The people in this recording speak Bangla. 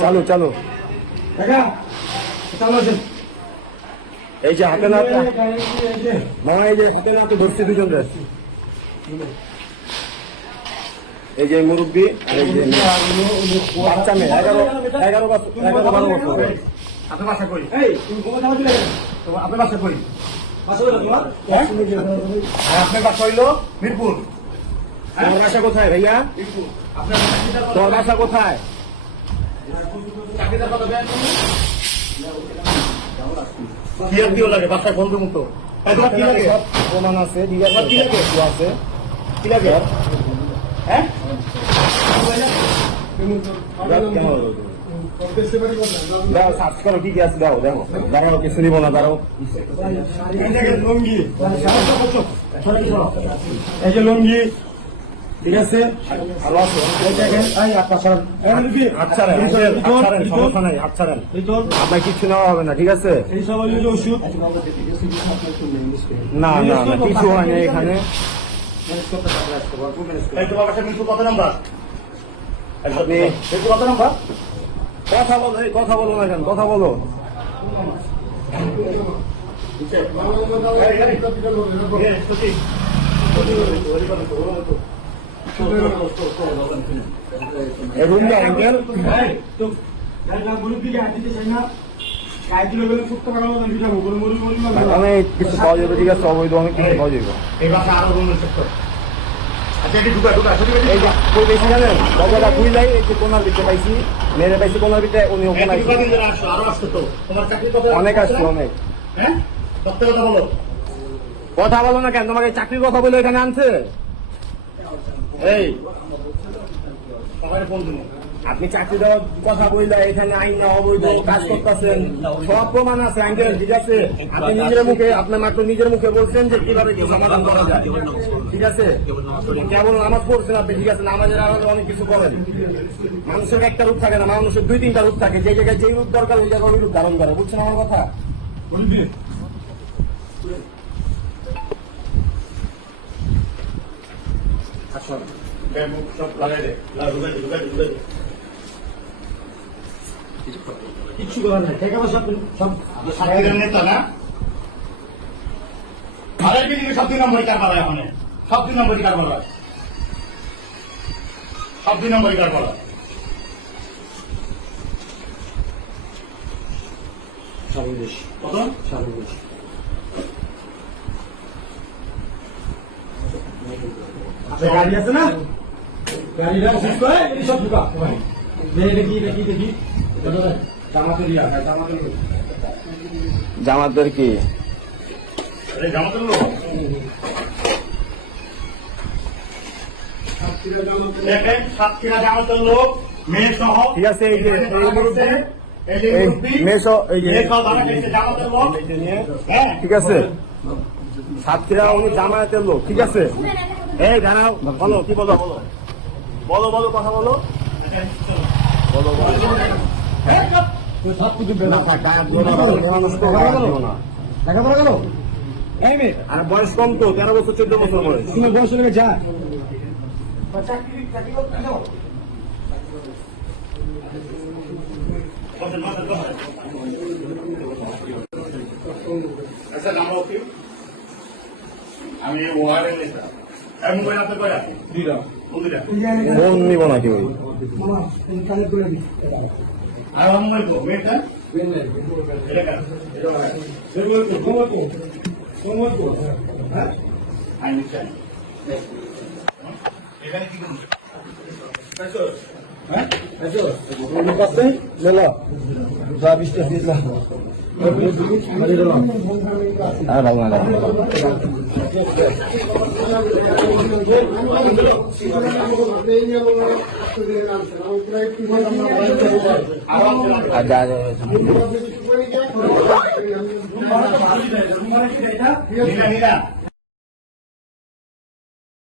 চালু চালু এই যে হাতে না মামা, এই যে হাতে না ধরছি দুজন, এই যে মুরব্বী আর এই যে বাচ্চা মেয়ে 11 12 বছর। আপনার বাসা করি? আপনার বাসা করি? আপনার বাসা হইল মিরপুর। তোমার বাসা কোথায় ভাইয়া? তোমার বাসা কোথায়? চাকরিদার কথা দেন কি লাগে বাসায় বন্ধু মতো কি লাগে? প্রমাণ আছে, কি লাগে? আছে কি লাগে? হ্যাঁ দাও, সার্চ করো কি কি আছে, দাও দেখো, দাঁড়াও কিছু নিব না, দাঁড়াও। লুঙ্গি, এই যে লুঙ্গি, ঠিক আছে, ভালো আছে। সমস্যা নাই, হাত ছাড়েন, আপনার কিছু নেওয়া হবে না, ঠিক আছে? না না না, কিছু হয় না এখানে। কত নাম্বার? কত নাম্বার? কথা বলো, এই কথা বলো না কেন, কথা বলো। অনেক কিছু পাওয়া যাবে, ঠিক আছে, অবৈধ অনেক কিছু পাওয়া যাবে। এই বাসা আরো কোনার ভিতরে পাইছি, মেরে পাইছি কোনার ভিতরে, উনি অনেক আসছে, অনেক। কথা বলো না কেন, তোমাকে চাকরির কথা বলে এখানে আনছে? এই আপনি চাকরি দেওয়ার কথা বললে এখানে আইন না অবৈধ কাজ করতেছেন, সব প্রমাণ আছে আঙ্কেল, ঠিক আছে? আপনি নিজের মুখে, আপনার মাত্র নিজের মুখে বলছেন যে কিভাবে কি সমাধান করা যায়, ঠিক আছে? কেবল নামাজ পড়ছেন আপনি, ঠিক আছে, নামাজের আড়ালে অনেক কিছু করেন। মানুষের একটা রূপ থাকে না, মানুষের 2-3টা রূপ থাকে, যে জায়গায় যে রূপ দরকার ওই জায়গায় ওই রূপ ধারণ করে, বুঝছেন আমার কথা? কিচ্ছু করার নাই, সব নেতা না? সব 2 নম্বরই কারবার হয়, মানে সব 2 নম্বরই কারবার হয়, সব 2 নম্বরই কারবার হয়। কত? গাড়ি আছে না? গাড়িটা শেষ করে সব ঢুকা দেখি জামাতদের কি জামাতের লোক দেখেন, সাতক্ষীরা জামাতের লোক, মেয়ে সহ, ঠিক আছে? এই যে ঠিক আছে, সাতক্ষীরা উনি জামায়াতের লোক, ঠিক আছে? এই দাঁড়াও, বলো কি বলো, বলো বলো কথা বলো, বলো আর বয়স কম তো, 13 বছর 14 বছর বয়স, বয়স লেগে যা আমি ওয়ার্ডের নেতা। মোবাইল আপনার কয়টা? 2টা। ফোন নিব নাকি ওই আর মোবাইল তো মেয়েটা এখানে কি করুন? আচ্ছা